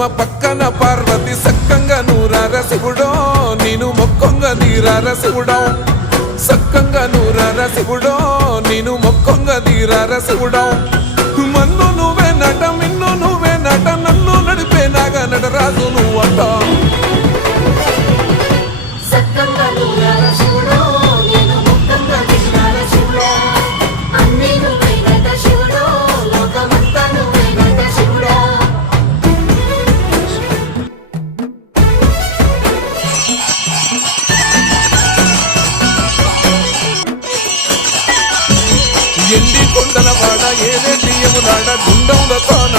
పరమ పక్కన పార్వతి సక్కంగా నూరార శివుడో నేను మొక్కొంగ తీరార శివుడో సక్కంగా నూరార శివుడో నేను మొక్కొంగ తీరార శివుడో మన్ను నువ్వే నట మిన్ను నువ్వే నట నన్ను నడిపే నాగా నటరాజు నువ్వంట ఎండి కొండల వాడ ఏదే తీయములాడ గుండంలో కోన